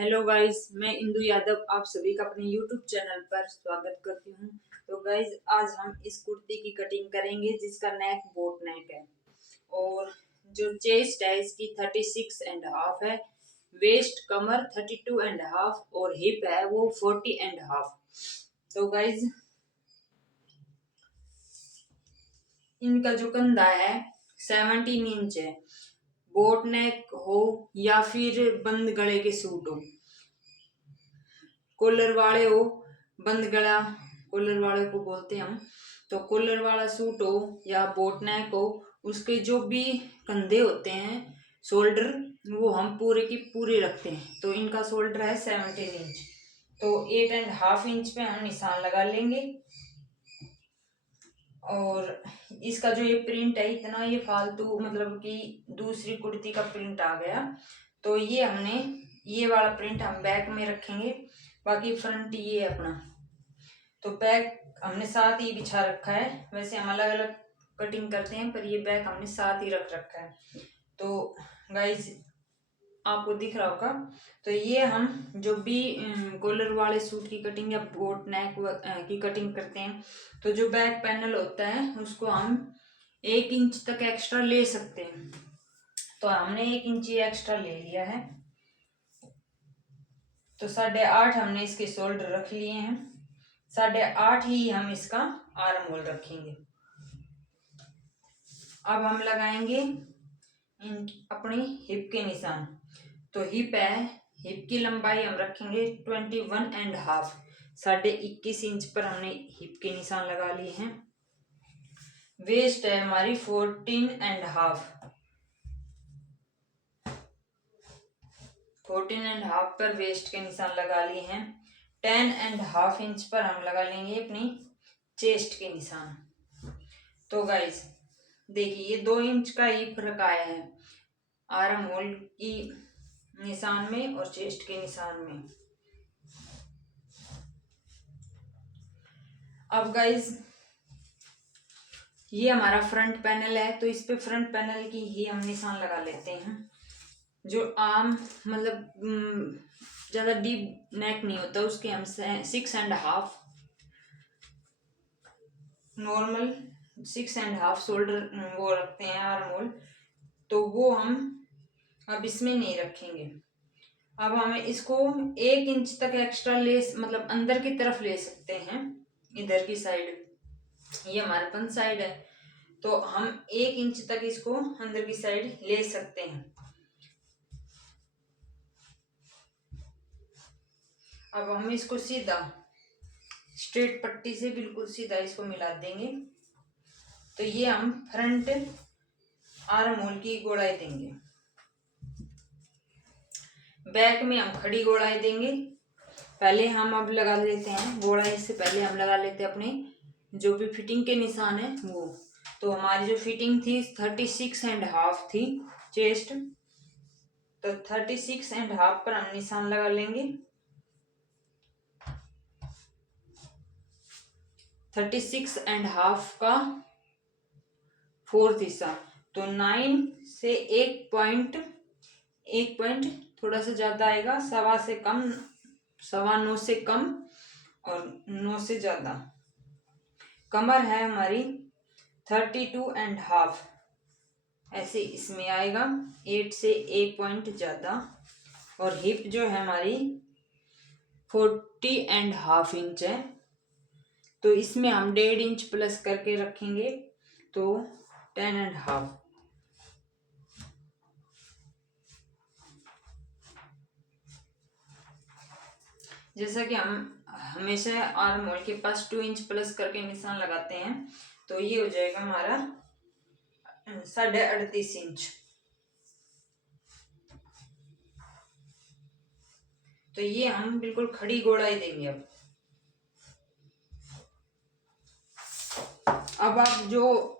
Hello guys, मैं इंदु यादव आप सभी का अपने यूट्यूब चैनल पर स्वागत करती हूँ। तो गाइस, आज हम इस कुर्ती की कटिंग करेंगे जिसका नेक बोट नेक है और जो चेस्ट है इसकी 36.5 है। वेस्ट कमर 32.5 और हिप है वो 40.5। तो गाइस, इनका जो कंधा है 17 इंच है। बोट नेक हो या फिर बंद गले के सूट हो, कॉलर वाले हो, बंद गला कॉलर वाले को बोलते हैं हम। तो कॉलर वाला सूट हो या बोट नेक हो, उसके जो भी कंधे होते हैं, शोल्डर, वो हम पूरे की पूरे रखते हैं। तो इनका शोल्डर है 17 इंच, तो 8.5 इंच पे हम निशान लगा लेंगे। और इसका जो ये प्रिंट है, इतना ये फालतू मतलब कि दूसरी कुर्ती का प्रिंट आ गया, तो ये हमने ये वाला प्रिंट हम बैक में रखेंगे। बाकी फ्रंट ये अपना, तो बैक हमने साथ ही बिछा रखा है। वैसे हम अलग अलग कटिंग करते हैं, पर ये बैक हमने साथ ही रख रखा है। तो गाइस, आपको दिख रहा होगा। तो ये हम जो भी कॉलर वाले सूट की कटिंग या बोट नेक की कटिंग करते हैं, तो जो बैक पैनल होता है उसको हम 1 इंच तक एक्स्ट्रा ले सकते हैं। तो हमने 1 इंच एक्स्ट्रा ले लिया है। तो 8.5 हमने इसके शोल्डर रख लिए हैं, 8.5 ही हम इसका आर्म होल रखेंगे। अब हम लगाएंगे अपनी हिप के निशान। तो हिप है, हिप की लंबाई हम रखेंगे 21.5। 21.5 इंच पर हमने हिप के निशान लगा लिए हैं। वेस्ट है हमारी 14.5। 14.5 पर वेस्ट के निशान लगा लिए हैं। 10.5 इंच पर हम लगा लेंगे अपनी चेस्ट के निशान। तो गाइस देखिए, ये 2 इंच का ही फर्क आया है आर्म होल की निशान में और चेस्ट के निशान में। अब गाइस, ये हमारा फ्रंट पैनल है, तो इस पे फ्रंट पैनल की ही हम निशान लगा लेते हैं। जो आर्म मतलब ज्यादा डीप नेक नहीं होता, उसके हम 6.5 नॉर्मल 6.5 शोल्डर वो रखते हैं आर्म होल। तो वो हम अब इसमें नहीं रखेंगे। अब हमें इसको 1 इंच तक एक्स्ट्रा ले मतलब अंदर की तरफ ले सकते हैं, इधर की साइड। ये हमारे फ्रंट साइड है, तो हम 1 इंच तक इसको अंदर की साइड ले सकते हैं। अब हम इसको सीधा स्ट्रेट पट्टी से बिल्कुल सीधा इसको मिला देंगे। तो ये हम फ्रंट आर्म होल की गोलाई देंगे। बैक में हम खड़ी गोलाई देंगे। पहले हम अब लगा लेते हैं गोलाई से पहले हम लगा लेते हैं अपने जो भी फिटिंग के निशान है वो। तो हमारी जो फिटिंग थी 36.5 थी चेस्ट, तो 36.5 पर हम निशान लगा लेंगे। 36.5 का 4th हिस्सा, तो 9 से 1 पॉइंट थोड़ा सा ज्यादा आएगा, 1.25 से कम, 9.25 से कम और 9 से ज्यादा। कमर है हमारी 32.5, ऐसे इसमें आएगा 8 से 1 पॉइंट ज्यादा। और हिप जो है हमारी 40.5 इंच है, तो इसमें हम 1.5 इंच प्लस करके रखेंगे, तो 10.5। जैसा कि हम हमेशा आर्म होल के पास 2 इंच प्लस करके निशान लगाते हैं, तो ये हो जाएगा हमारा 38.5 इंच। तो ये हम बिल्कुल खड़ी गोलाई देंगे। अब आप जो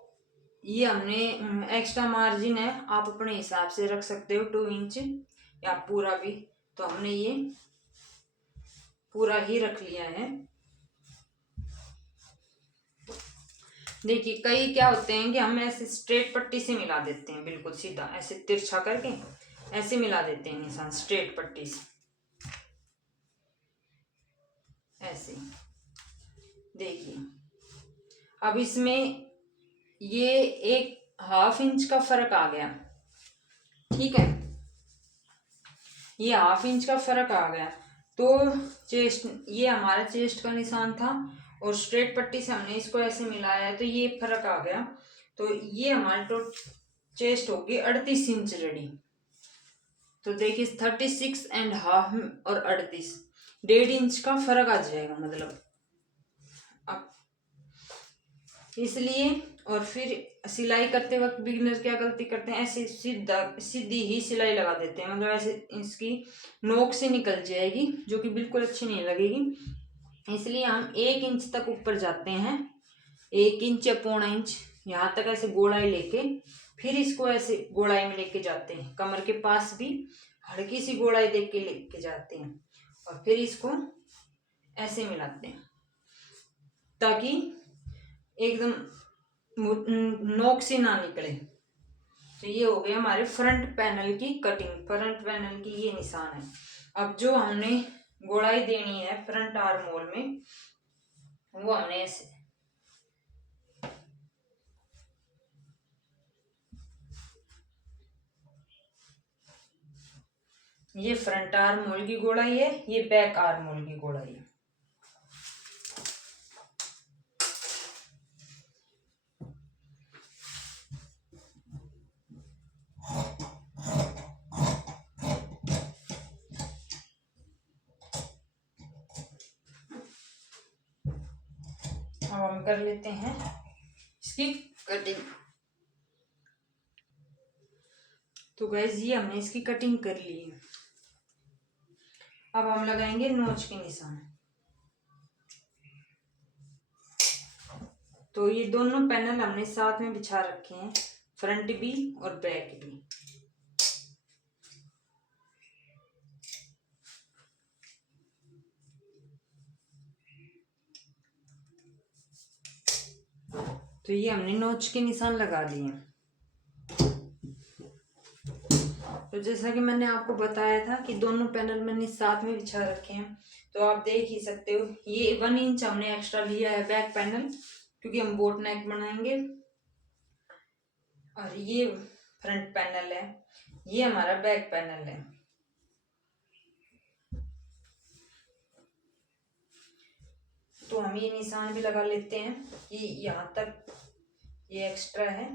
ये हमने एक्स्ट्रा मार्जिन है आप अपने हिसाब से रख सकते हो, 2 इंच या पूरा भी। तो हमने ये पूरा ही रख लिया है। देखिए, कई क्या होते हैं कि हम ऐसे स्ट्रेट पट्टी से मिला देते हैं, बिल्कुल सीधा ऐसे तिरछा करके ऐसे मिला देते हैं निशान स्ट्रेट पट्टी से। ऐसे देखिए। अब इसमें ये 1/2 इंच का फर्क आ गया, ठीक है, ये 1/2 इंच का फर्क आ गया। तो चेस्ट, ये हमारा चेस्ट का निशान था और स्ट्रेट पट्टी से हमने इसको ऐसे मिलाया है तो ये फर्क आ गया। तो ये हमारी तो चेस्ट होगी 38 इंच रेडी। तो देखिए 36.5 और 38, 1.5 इंच का फर्क आ जाएगा मतलब। अब इसलिए, और फिर सिलाई करते वक्त बिगिनर क्या गलती करते हैं, ऐसे सीधी ही सिलाई लगा देते हैं, मतलब ऐसे इसकी नोक से निकल जाएगी जो कि बिल्कुल अच्छी नहीं लगेगी। इसलिए हम 1 इंच तक ऊपर जाते हैं, 1 इंच या 1.25 इंच यहाँ तक ऐसे गोलाई लेके फिर इसको ऐसे गोलाई में लेके जाते हैं, कमर के पास भी हल्की सी गोलाई देख के लेके जाते हैं और फिर इसको ऐसे मिलाते हैं ताकि एकदम नोक से ना निकले। तो ये हो गया हमारे फ्रंट पैनल की कटिंग, फ्रंट पैनल की ये निशान है। अब जो हमने गोलाई देनी है फ्रंट आर्म होल में, वो हमने ऐसे ये फ्रंट आर्म होल की गोलाई है, ये बैक आर्म होल की गोलाई है। अब हम कर लेते हैं इसकी कटिंग। तो गाइस ये हमने इसकी कटिंग कर ली है। अब हम लगाएंगे नोच के निशान। तो ये दोनों पैनल हमने साथ में बिछा रखे हैं, फ्रंट भी और बैक भी। तो ये हमने नोच के निशान लगा दिए। तो जैसा कि मैंने आपको बताया था कि दोनों पैनल मैंने साथ में बिछा रखे हैं, तो आप देख ही सकते हो ये 1 इंच हमने एक्स्ट्रा लिया है बैक पैनल, क्योंकि हम बोट नेक बनाएंगे। और ये फ्रंट पैनल है, ये हमारा बैक पैनल है। तो हम ये निशान भी लगा लेते हैं कि यहाँ तक ये एक्स्ट्रा है,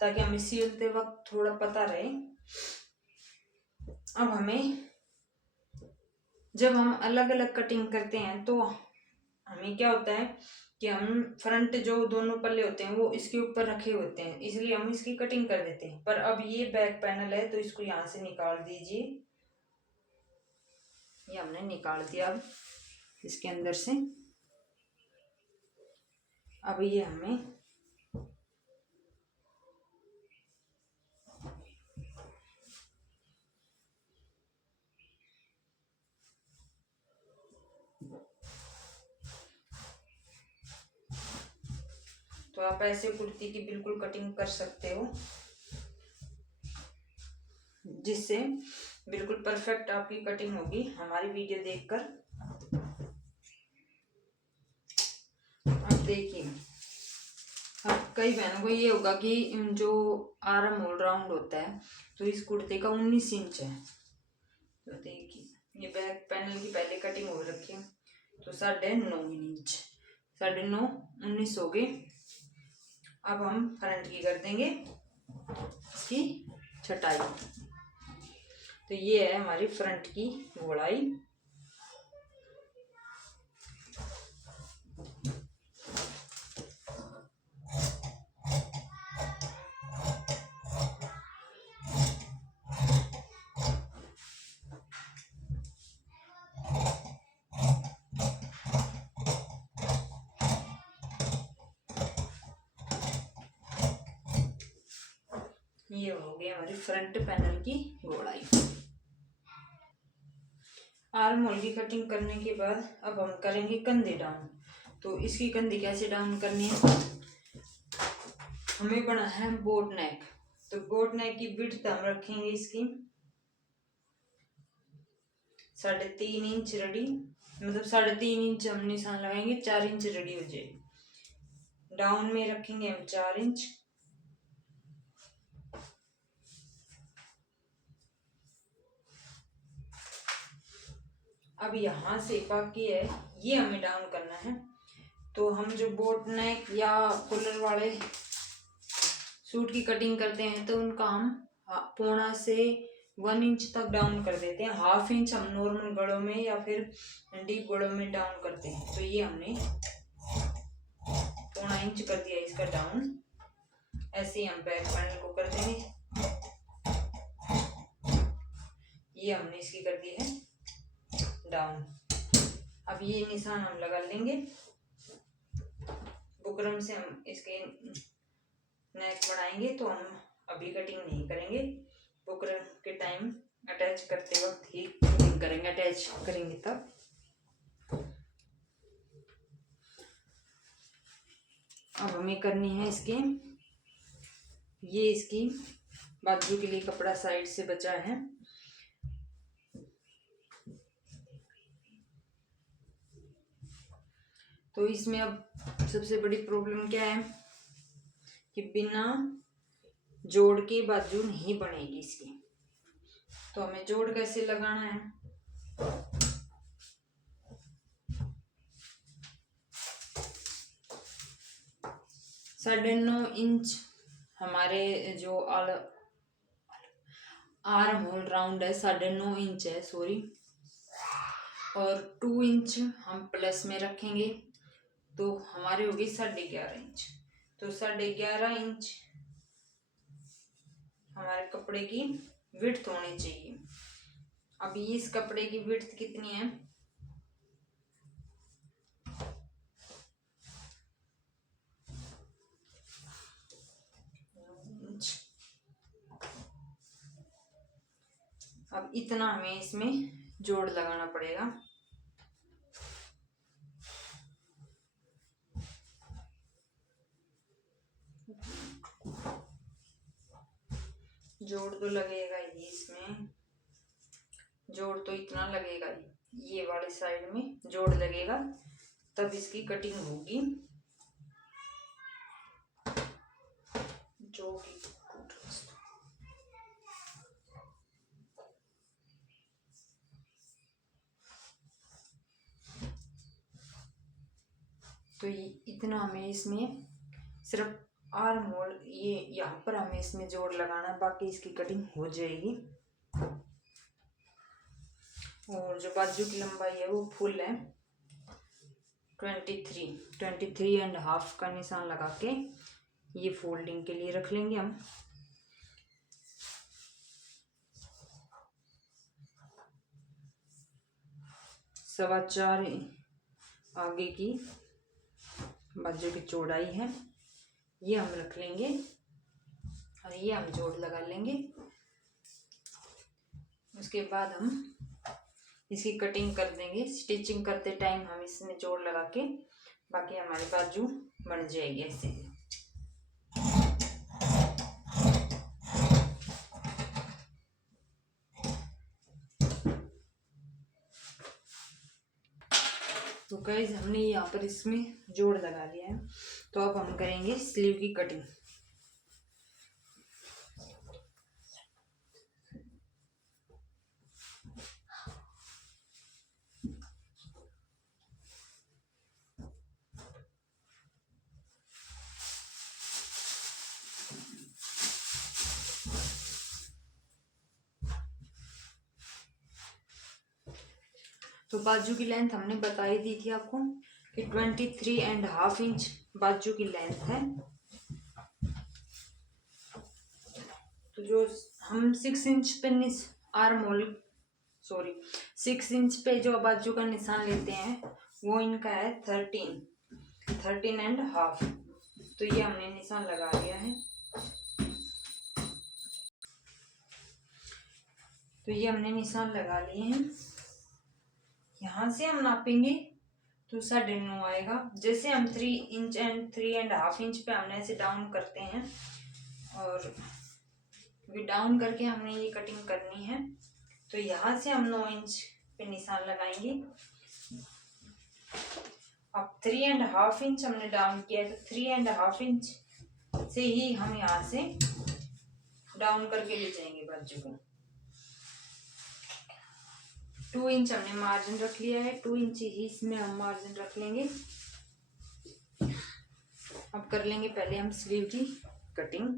ताकि हमें सिलते वक्त थोड़ा पता रहे। अब हमें जब हम अलग अलग कटिंग करते हैं तो हमें क्या होता है कि हम फ्रंट जो दोनों पल्ले होते हैं वो इसके ऊपर रखे होते हैं, इसलिए हम इसकी कटिंग कर देते हैं। पर अब ये बैक पैनल है तो इसको यहाँ से निकाल दीजिए। ये हमने निकाल दिया। अब इसके अंदर से अब ये हमें तो आप ऐसे कुर्ती की बिल्कुल कटिंग कर सकते हो, जिससे बिल्कुल परफेक्ट आपकी कटिंग होगी हमारी वीडियो देखकर। अब देखिए, अब कई बहनों को ये होगा कि जो आर्म होल राउंड होता है तो इस कुर्ते का 19 इंच है। तो देखिए ये बैक पैनल की पहले कटिंग हो रखी है, तो 9.5 इंच, 9.5 19 हो गए। अब हम फ्रंट की कर देंगे इसकी छटाई। तो ये है हमारी फ्रंट की गोलाई। ये हो गई हमारी फ्रंट पैनल की गोलाई। आर्म होल की कटिंग करने के बाद अब हम करेंगे कंधे डाउन। तो इसकी कंधे कैसे डाउन करनी है, हमें बना है बोट नेक। तो बोट नेक की विड्थ हम रखेंगे इसकी 3.5 इंच रेडी, मतलब 3.5 इंच हम निशान लगाएंगे, 4 इंच रेडी हो जाएगी। डाउन में रखेंगे हम 4 इंच। अब यहाँ से बाकी है ये हमें डाउन करना है। तो हम जो बोट नेक या कॉलर वाले सूट की कटिंग करते हैं तो उनका हम 0.25 से 1 इंच तक डाउन कर देते हैं। 1/2 इंच हम नॉर्मल गड़ों में या फिर डीप गड़ों में डाउन करते हैं। तो ये हमने 0.25 इंच कर दिया इसका डाउन। ऐसे ही हम बैक पैनल को कर देंगे। ये हमने इसकी कर दी है डाउन। अब ये निशान हम लगा लेंगे। बुकरम से हम इसके नेक बढ़ाएंगे, तो हम अभी कटिंग नहीं करेंगे, बुकरम के टाइम अटैच करते वक्त ही कटिंग करेंगे, अटैच करेंगे तब। अब हमें करनी है इसकी बाजू के लिए कपड़ा साइड से बचा है। तो इसमें अब सबसे बड़ी प्रॉब्लम क्या है कि बिना जोड़ के बाजू नहीं बनेगी इसकी। तो हमें जोड़ कैसे लगाना है, साढ़े 9 इंच हमारे जो आर्म होल राउंड है 9.5 इंच है, सॉरी, और 2 इंच हम प्लस में रखेंगे तो हमारे होगी 11.5 इंच। तो 11.5 इंच हमारे कपड़े की विड्थ होनी चाहिए। अभी इस कपड़े की विड्थ कितनी है, अब इतना हमें इसमें जोड़ लगाना पड़ेगा। जोड़ तो लगेगा ही इसमें, जोड़ तो इतना लगेगा ही, ये वाली साइड में जोड़ लगेगा तब इसकी कटिंग होगी। जो कि तो ये इतना हमें इसमें सिर्फ आर्म होल, ये यहाँ पर हमें इसमें जोड़ लगाना, बाकी इसकी कटिंग हो जाएगी। और जो बाजू की लंबाई है वो फुल है 23.5 का निशान लगा के ये फोल्डिंग के लिए रख लेंगे हम। सवा 4 आगे की बाजू की चौड़ाई है, ये हम रख लेंगे और ये हम जोड़ लगा लेंगे। उसके बाद हम इसकी कटिंग कर देंगे। स्टिचिंग करते टाइम हम इसमें जोड़ लगा के बाकी हमारी बाजू बन जाएगी ऐसे। तो गाइस हमने यहाँ पर इसमें जोड़ लगा लिया है। तो अब हम करेंगे स्लीव की कटिंग। तो बाजू की लेंथ हमने बताई दी थी आपको कि 23.5 इंच बाजू की लेंथ है। तो जो हम 6 इंच पे आर्म होल 6 इंच पे जो बाजू का निशान लेते हैं वो इनका है 13.5। तो ये हमने निशान लगा लिया है। तो ये हमने निशान लगा लिए हैं। यहाँ से हम नापेंगे तो 9.5 आएगा। जैसे हम 3 इंच एंड 3.5 इंच पे हमने ऐसे डाउन करते हैं और डाउन करके हमने ये कटिंग करनी है। तो यहाँ से हम 9 इंच पे निशान लगाएंगे। अब 3.5 इंच हमने डाउन किया है, तो 3.5 इंच से ही हम यहाँ से डाउन करके ले जाएंगे बाजू को। 2 इंच हमने मार्जिन रख लिया है, 2 इंच ही इसमें हम मार्जिन रख लेंगे। अब कर लेंगे पहले हम स्लीव की कटिंग।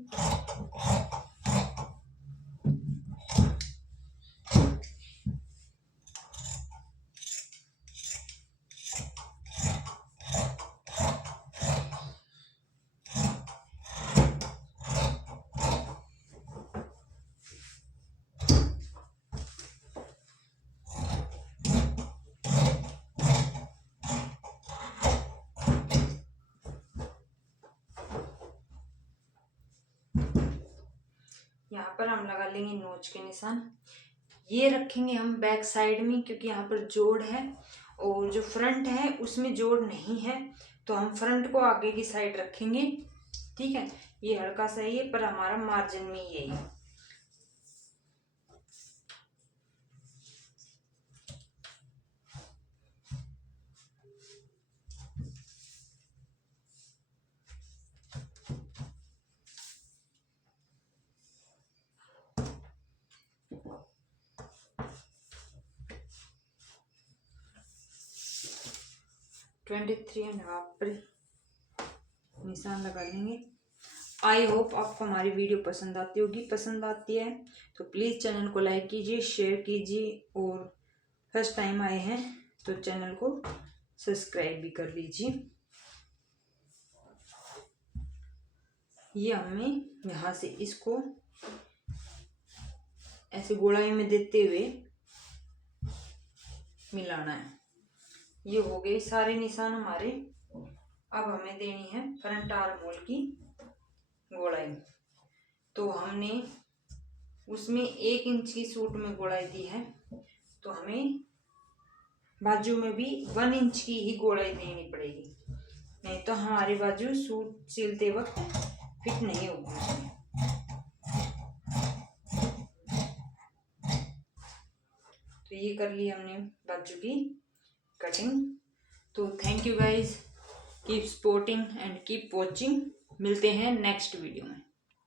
यहाँ पर हम लगा लेंगे नोच के निशान। ये रखेंगे हम बैक साइड में, क्योंकि यहाँ पर जोड़ है और जो फ्रंट है उसमें जोड़ नहीं है, तो हम फ्रंट को आगे की साइड रखेंगे। ठीक है, ये हल्का सा ही है पर हमारा मार्जिन में यही है। ट्वेंटी 3.5 पर निशान लगा लेंगे। आई होप आपको हमारी वीडियो पसंद आती होगी। पसंद आती है तो प्लीज़ चैनल को लाइक कीजिए, शेयर कीजिए, और फर्स्ट टाइम आए हैं तो चैनल को सब्सक्राइब भी कर लीजिए। ये हमें यहाँ से इसको ऐसे गोलाई में देते हुए मिलाना है। ये हो गए सारे निशान हमारे। अब हमें देनी है फ्रंट आर्म होल की गोलाई। तो हमने उसमें 1 इंच की सूट में गोलाई दी है, तो हमें बाजू में भी 1 इंच की ही गोलाई देनी पड़ेगी, नहीं तो हमारी बाजू सूट सिलते वक्त फिट नहीं होगी उसमें। तो ये कर ली हमने बाजू की कटिंग। तो thank you guys, keep supporting and keep watching. मिलते हैं नेक्स्ट वीडियो में।